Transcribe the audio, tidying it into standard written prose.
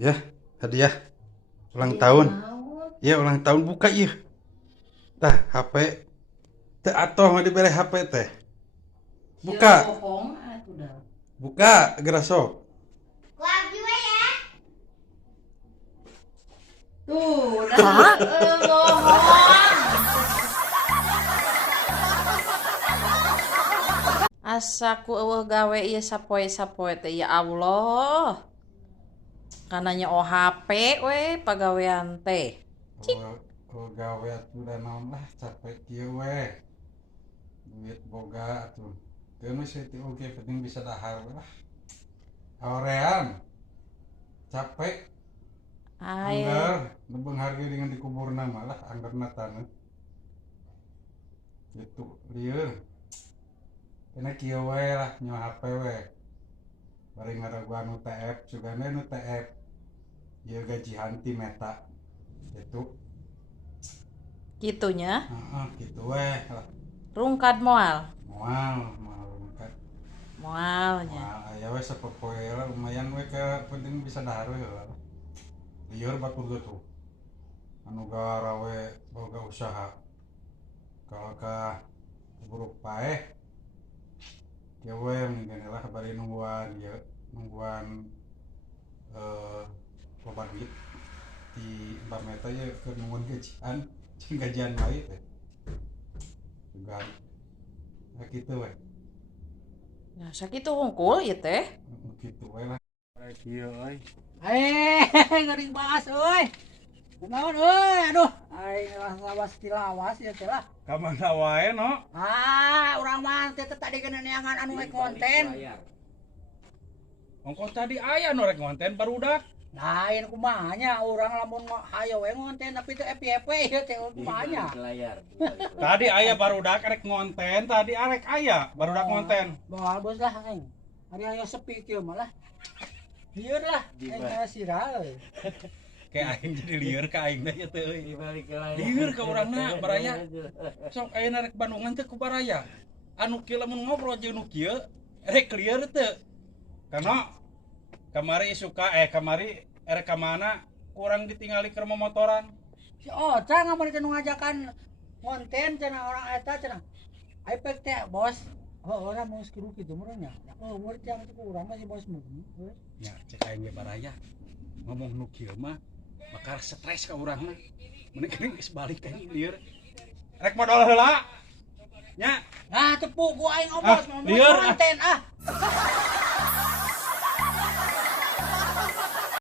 Ya, hadiah ulang tahun. Ya, ulang tahun buka ya. Tah, HP. Teh atoh mah dibere HP teh. Buka. Bohong atuh dah. Buka, geura sok. Tuh, dah bohong. Asa ku eueuh gawe ieu sapoe-sapoe teh ya Allah. Kananya OHP we pagawean teh. Oh, gawe atuh da naon lah capek kieu we. Duit boga atuh. Teu nu seuti oge penting bisa dahar we lah. Aorean. Capek Ai anggar nebeung harga dengan dikuburna malah anggarna taneuh. Gitu lieur. Kena kieu we lah nyo HP we. Bari ngaraguan anu TF cugana nu TF. Ieu gaji hanti meta. Gitu. kitunya Heeh, gitu we lah. rungkad moal. Moal kan. Moalnya. Moal aya we sapopoe lah lumayan we ke penting bisa dahar we lah. Lieur batur tuh. Anu gara we boga usaha. Kalau ka buruk paeh ya we mungkin lah bari nungguan ya nungguan loba duit di Mbak Meta ya ke nungguan gajian cing gajian bae teh juga nah gitu we Nah, sakitu hungkul ieu teh. gitu we lah kieu euy Ngeuring bahas euy. Kunaon euy? Aduh, aing lawas tilawas ya teh lah. ka mana wae no Urang mah teh tadi kena neangan anu rek konten. ongkos tadi aya nu rek konten barudak Lain kumanya urang lamun hayo we ngonten tapi teu FYP ya teh kumanya. tadi aya barudak rek konten tadi arek aya barudak konten Bagus lah aing. Ari hayo sepi kieu mah lah. Lieur lah, aing sirah euy. kayak aing jadi lieur ka aing teh teh euy lieur ka urangna baraya sok ayeuna rek Bandungan teh ku baraya anu kieu lamun ngobrol jeung nu kieu rek lieur teu karena kamari erek ka mana kurang ditinggali keur motoran Si Oca ngamun teh nu ngajakan konten cenah orang eta cenah. Aipek teh bos. Oh, orang mau sekiru kitu meureun nya. Oh, murid yang itu urang masih bos meureun. nya cek aing ge baraya ngomong nu kieu mah bakal stres ka urangna mending geuning geus balik teh lieur rek modal heula nya Nah, tepu gua aing obos mau lieur, konten ah.